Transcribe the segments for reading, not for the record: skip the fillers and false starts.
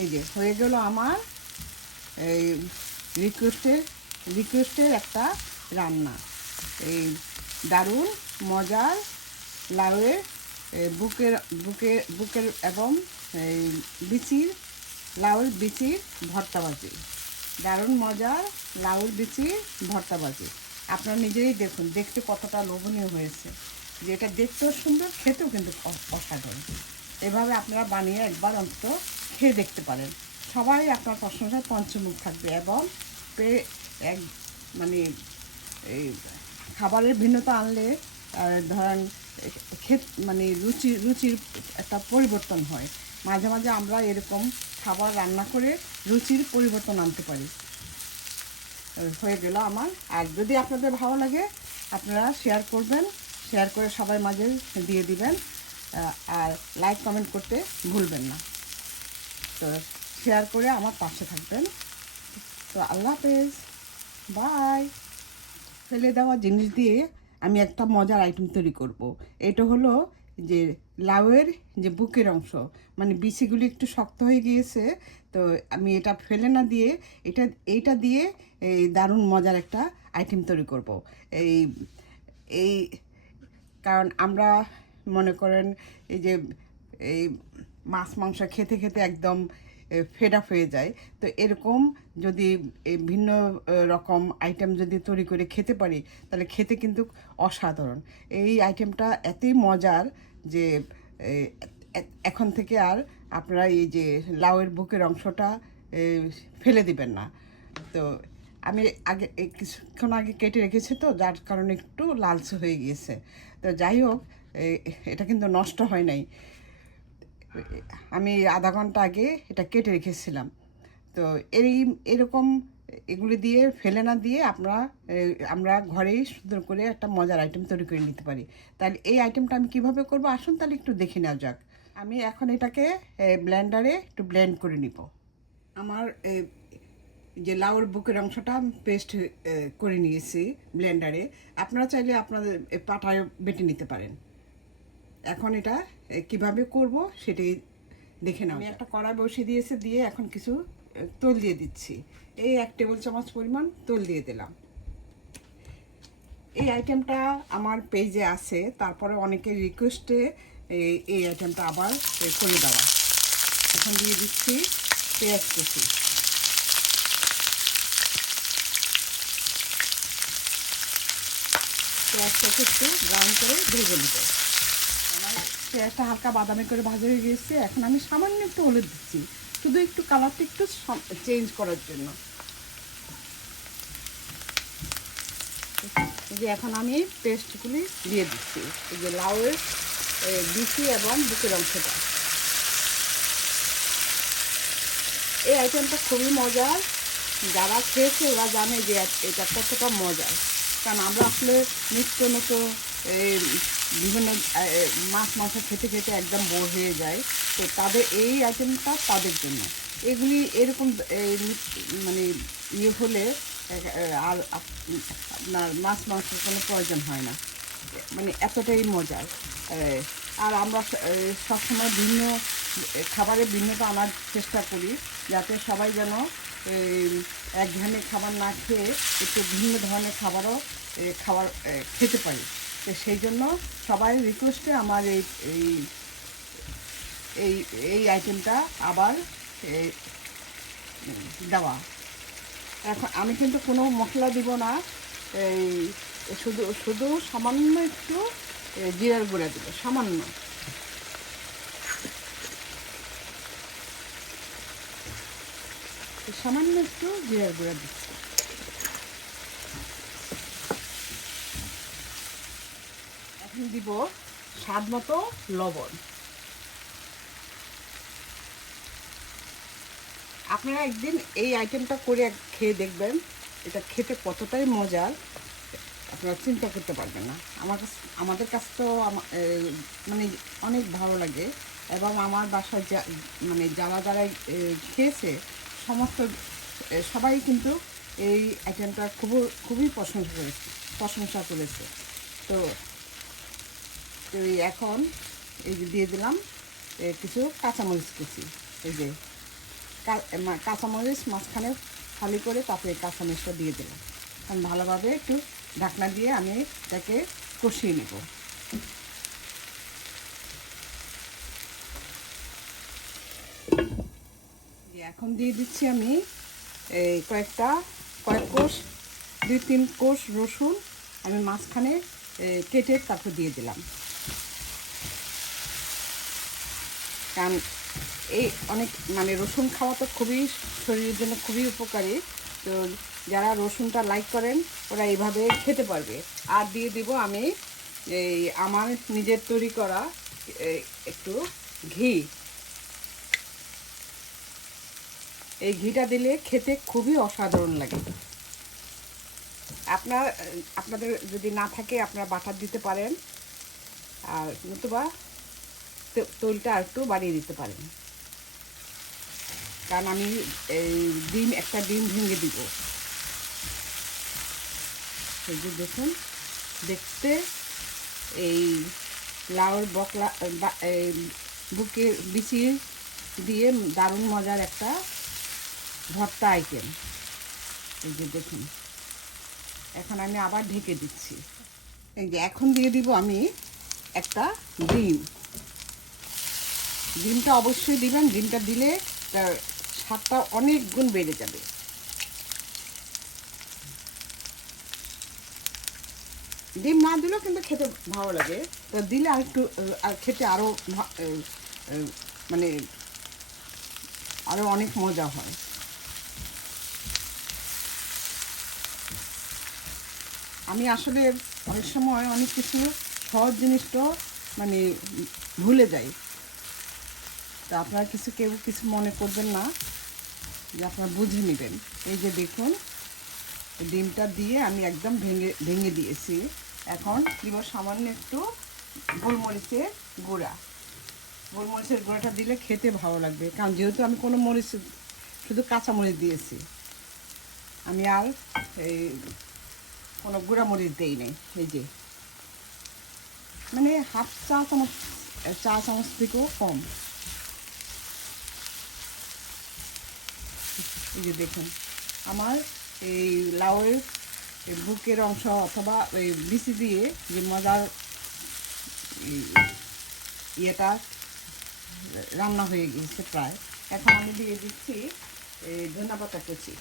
এই যে হয়ে গেল আমার এই রিকোয়েস্টের একটা রান্না। এই দারুণ মজার লাউয়ের বুকের বুকের বুকের এবং এই বিচির লাউয়ের বিচির ভর্তা ভাজি। দারুণ মজার লাউয়ের বিচির ভর্তা ভাজি। আপনারা নিজেই দেখুন দেখতে কতটা লোভনীয় হয়েছে, যেটা দেখতেও সুন্দর, খেতেও কিন্তু অসাধারণ। এভাবে আপনারা বানিয়ে একবার অন্তত খেয়ে দেখতে পারেন। সবাই আপনার প্রশংসায় পঞ্চমুখ থাকবে এবং এক মানে এই খাবারের ভিন্নতা আনলে ধরেন মানে রুচির একটা পরিবর্তন হয়। মাঝে মাঝে আমরা এরকম খাবার রান্না করে রুচির পরিবর্তন আনতে পারি। হয়ে গেল আমার। আর যদি আপনাদের ভালো লাগে আপনারা শেয়ার করবেন, শেয়ার করে সবাই মাঝে দিয়ে দিবেন, আর লাইক কমেন্ট করতে ভুলবেন না। তো শেয়ার করে আমার পাশে থাকবেন। তো আল্লাহ হাফেজ, বাই। ফেলে দেওয়া জিনিস দিয়ে আমি একটা মজার আইটেম তৈরি করব। এটা হলো যে লাউয়ের যে বুকের অংশ, মানে বিচিগুলি একটু শক্ত হয়ে গিয়েছে, তো আমি এটা ফেলে না দিয়ে এইটা দিয়ে এই দারুণ মজার একটা আইটেম তৈরি করব। এই এই কারণ আমরা মনে করেন এই যে এই মাছ মাংস খেতে খেতে একদম ফেড আপ হয়ে যায়। তো এরকম যদি ভিন্ন রকম আইটেম যদি তৈরি করে খেতে পারি তাহলে খেতে কিন্তু অসাধারণ। এই আইটেমটা এতই মজার যে এখন থেকে আর আপনারা এই যে লাউয়ের বুকের অংশটা ফেলে দিবেন না। তো আমি আগে কিছুক্ষণ আগে কেটে রেখেছি, তো যার কারণে একটু লালচে হয়ে গিয়েছে। তো যাই হোক, এটা কিন্তু নষ্ট হয় নাই। আমি আধা ঘন্টা আগে এটা কেটে রেখেছিলাম। তো এরকম এগুলি দিয়ে ফেলে না দিয়ে আমরা ঘরেই সুন্দর করে একটা মজার আইটেম তৈরি করে নিতে পারি। তাহলে এই আইটেমটা আমি কীভাবে করবো আসুন তাহলে একটু দেখে নেওয়া যাক। আমি এখন এটাকে ব্লেন্ডারে একটু ব্লেন্ড করে নিব। আমার যে লাউর বুকের অংশটা পেস্ট করে নিয়েছি ব্লেন্ডারে। আপনারা চাইলে আপনাদের পাটায় বেটে নিতে পারেন। এখন এটা কিভাবে করব সেটাই দেখে নাও। আমি একটা কড়াই বসিয়ে দিয়েছি, দিয়ে এখন কিছু তেল দিয়ে দিচ্ছি। এই 1 টেবিল চামচ পরিমাণ তেল দিয়ে দিলাম। এই আইটেমটা আমার পেজে আছে, তারপরে অনেকের রিকোয়েস্টে এই আইটেমটা আবার করে দেওয়া। এখন দিয়ে দিচ্ছি পেঁয়াজ কুচি। পেঁয়াজটাকে একটু ব্রাউন করে ভেজে নিতে। আমার পেঁয়াজটা হালকা বাদামি করে ভাজা হয়ে গিয়েছে। এখন আমি সামান্য একটু হলুদ দিচ্ছি, শুধু একটু কালারটা একটু চেঞ্জ করার জন্য। এই যে এখন আমি পেস্টগুলি দিয়ে দিচ্ছি, এই যে লাউয়ের বিচি এবং বুকের অংশটা। এই আইটেমটা খুবই মজার, যারা খেয়েছে ওরা জানে যে এটা কতটা মজার। কারণ আমরা আসলে নিত্য নতুন বিভিন্ন মাছ মাংস খেতে খেতে একদম বোর হয়ে যায়। তো তাদের এই আইটেমটা তাদের জন্য। এগুলি এরকম মানে ইয়ে হলে আর আপনার মাছ মাংসের কোনো প্রয়োজন হয় না, মানে এতটাই মজার। আর আমরা সবসময় ভিন্ন খাবারের ভিন্নতা আনার চেষ্টা করি, যাতে সবাই যেন এক ধরনের খাবার না খেয়ে একটু ভিন্ন ধরনের খাবারও খেতে পারি। তো সেই জন্য সবাই রিকোয়েস্টে আমার এই আইটেমটা আবার দেওয়া। এখন আমি কিন্তু কোনো মশলা দিব না, এই শুধু সামান্য একটু জিরার গুঁড়া দেবো, সামান্য। সামান্য একটু জিরার গুঁড়া দিচ্ছি। এখন দিব স্বাদ মতো লবণ। আপনারা একদিন এই আইটেমটা করে খেয়ে দেখবেন, এটা খেতে কতটাই মজার আপনারা চিন্তা করতে পারবেন না। আমাদের কাছে তো মানে অনেক ভালো লাগে, এবং আমার বাসায় মানে যারা খেয়েছে সবাই কিন্তু এই আইটেমটা খুবই প্রশংসা করেছে। তো এখন এই যে দিয়ে দিলাম কিছু কাঁচামরিচ কুচি। এই যে কাঁচামরিচ মাঝখানে খালি করে তারপরে কাঁচামরিচটা দিয়ে দিলাম। কারণ ভালোভাবে একটু ঢাকনা দিয়ে আমি এটাকে কষিয়ে নেব। এখন দিয়ে দিচ্ছি আমি এই কয়েক কোষ 2-3 কোষ রসুন আমি মাঝখানে কেটে তারপর দিয়ে দিলাম। কারণ এই অনেক মানে রসুন খাওয়া তো খুবই শরীরের জন্য খুবই উপকারী। তো যারা রসুনটা লাইক করেন ওরা এইভাবে খেতে পারবে। আর দিয়ে দিব আমি এই আমার নিজের তৈরি করা একটু ঘি। এই ঘিটা দিলে খেতে খুবই অসাধারণ লাগে। আপনাদের যদি না থাকে আপনারা বাটার দিতে পারেন, আর নতুবা তেলটা একটু বাড়িয়ে দিতে পারেন। কারণ আমি এই একটা ডিম ভেঙে দিব। এই যে দেখুন, দেখতে এই লাউর বকলা বুকের বিচি দিয়ে দারুণ মজার একটা ভর্তা আইটেম। এই যে দেখুন, এখন আমি আবার ঢেকে দিচ্ছি। এই যে এখন দিয়ে দিব আমি একটা ডিম। ডিমটা অবশ্যই দিবেন, ডিমটা দিলে তার স্বাদটা অনেক গুণ বেড়ে যাবে। ডিম না দিলেও কিন্তু খেতে ভালো লাগে, তো দিলে আর একটু খেতে আরও মানে আরও অনেক মজা হয়। আমি আসলে অনেক সময় অনেক কিছু সহজ জিনিসটাও মানে ভুলে যাই। তা আপনারা কেউ কিছু মনে করবেন না, যে আপনারা বুঝে নেবেন। এই যে দেখুন, ডিমটা দিয়ে আমি একদম ভেঙে দিয়েছি। এখন দিব সামান্য একটু গোলমরিচের গুঁড়া। গোলমরিচের গুঁড়াটা দিলে খেতে ভালো লাগবে, কারণ যেহেতু আমি কোনো মরিচ, শুধু কাঁচা মরিচ দিয়েছি, আমি আর এই কোনো গুঁড়া মরিচ দেই নাই। এই যে মানে হাফ চা চামচ থেকেও কম। এই যে দেখুন, আমার এই লাউয়ের বুকের অংশ অথবা ওই বিচি দিয়ে যে মজার ইয়েটা রান্না হয়ে গিয়েছে প্রায়। এখন আমি দিয়ে দিচ্ছি এই ধনেপাতা কুচি।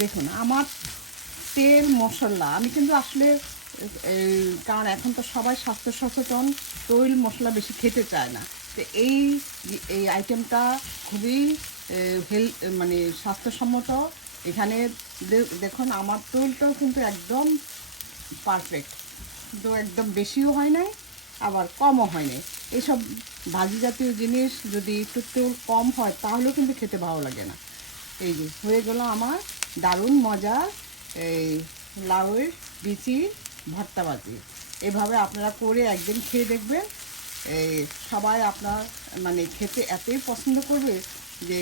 দেখুন আমার তেল মশলা আমি কিন্তু আসলে কারণ এখন তো সবাই স্বাস্থ্য সচেতন, তৈল মশলা বেশি খেতে চায় না। তো এই আইটেমটা খুবই মানে স্বাস্থ্যসম্মত। এখানে দেখুন আমার তৈলটাও কিন্তু একদম পারফেক্ট, কিন্তু একদম বেশিও হয় নাই আবার কমও হয় নাই। এইসব ভাজি জাতীয় জিনিস যদি একটু তেল কম হয় তাহলেও কিন্তু খেতে ভালো লাগে না। এই যে হয়ে গেল আমার দারুণ মজার এই লাউয়ের বিচির ভর্তা ভাজি। এভাবে আপনারা করে একদিন খেয়ে দেখবেন। এই সবাই আপনার মানে খেতে এতই পছন্দ করবে যে